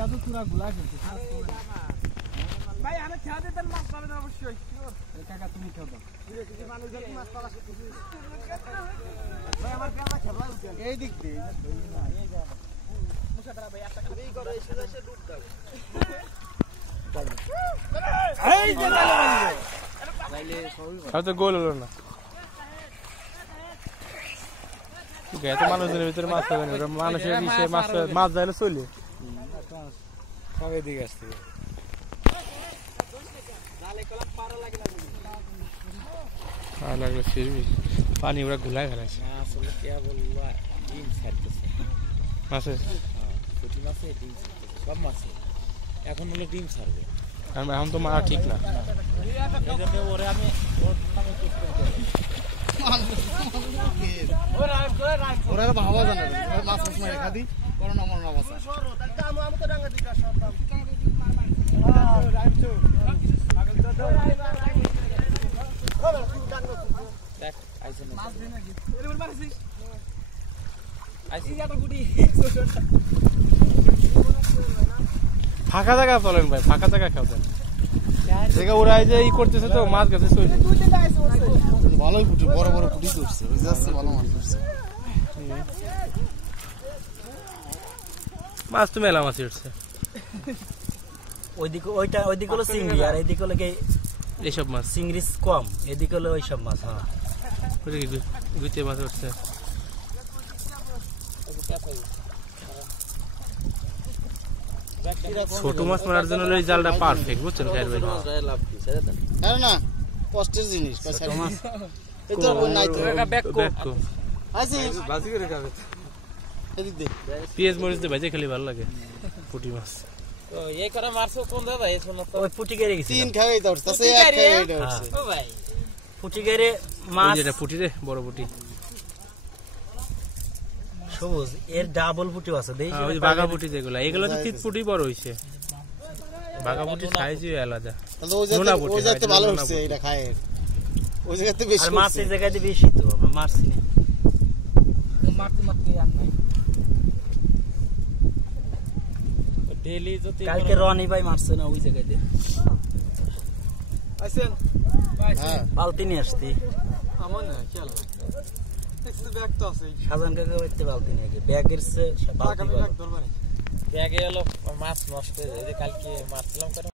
এত পুরা গুলা কিন্তু ভাই আমি খেয়া দিতেন মাছ পাবেন অবশ্যই কাকা তুমি খেও দাও ভাই আমার পেয়ারা খেলা উঠেন এই দিক দিয়ে মুসাদরা ভাই একটা এই করে এসে ডুব দাও এই যে তাইলে সবই আর তো গোল হলো না তো মানুষের ভিতরে মাছ পাবে না মানুষের বিষয়ে মাছ যাইলে চলে সব এদিকে আসছে লাগলো ফিরবি পানি ওরা ঘুলাই ফেলাইছে আসলে কে বললো ডিম ছাড়তেছে মাছে পুঁটি মাছে ডিম ছাড়তেছে সব মাছে এখন হলো ডিম ছাড়বে এখন তো মারা ঠিক না এই জন্য ওরে আমি ওর নামে চেক করে ওরা ভাবা জানে মাছ মাছ মারে খাদি করোনা মরনা মাছ আমি তো ডাঙ্গা দিকা সব দেখ আইছে না মাছ দেন নাকি এর বল মারছিস আইছে এটা গুটি ফাঁকা জায়গা চলেন ভাই ফাঁকা জায়গা খাবেন জায়গা ওরা যে ই করতেছে তো মাছ গেছে চলে ভালোই পুটি বড় বড় পুটি করছে ওই যাচ্ছে ভালো মাছ করছে মাছ তো মেলা মাছ উঠছে ওইদিকে ওইদিকে হলো চিংড়ি আর এইদিকে হলো এইসব মাছ চিংড়ি কম এদিকে হলো ওইসব মাছ হ্যাঁ গুতে মাছ উঠছে ছোট মাছ মারার জন্য এই জালটা পারফেক্ট বুঝছেন খাইর ভাই না কষ্টের জিনিস মাছ এই তো নাই তো ব্যাককো আইছে বাজি করে খাবে এদিক দে পেঁয়াজ মরিচ দিয়ে ভেজে খেলে ভালো লাগে পুঁটি মাছ তো এই করে মারছো কোন দাদা এই শোনা তো ওই পুটি গেরে গেছে তিন খাওয়াই দাও তাছে এক খাওয়াই দাও ও ভাই পুটি গেরে মাছ যেটা পুঁটি রে বড় পুঁটি সবুজ এর ডাবল পুটি আছে দেই ওই বাঘা পুঁটি যেগুলো এগুলো তো তিত পুঁটি বড় হইছে বাঘা পুঁটি সাইজই আলাদা তাহলে ওই জায়গাতে ভালো হচ্ছে এটা খায় ওই জায়গাতে বেশি আর মাছ এই জায়গাতে বেশি তো আমরা মারছি না মারতে মারতে আর নাই ডেইলি যদি কালকে রনি ভাই মারছে না ওই জায়গাতে আইছেন হ্যাঁ বালতি নিয়ে আসতি আমন না খেয়াল একটু ব্যাগ তো আছে সাজান কাকা বাইতে বালতি নিয়ে গিয়ে ব্যাগের সে বালতি ব্যাগ ধরবা ব্যাগে এলো মাছ নষ্ট হয়ে যায় কালকে মারছিলাম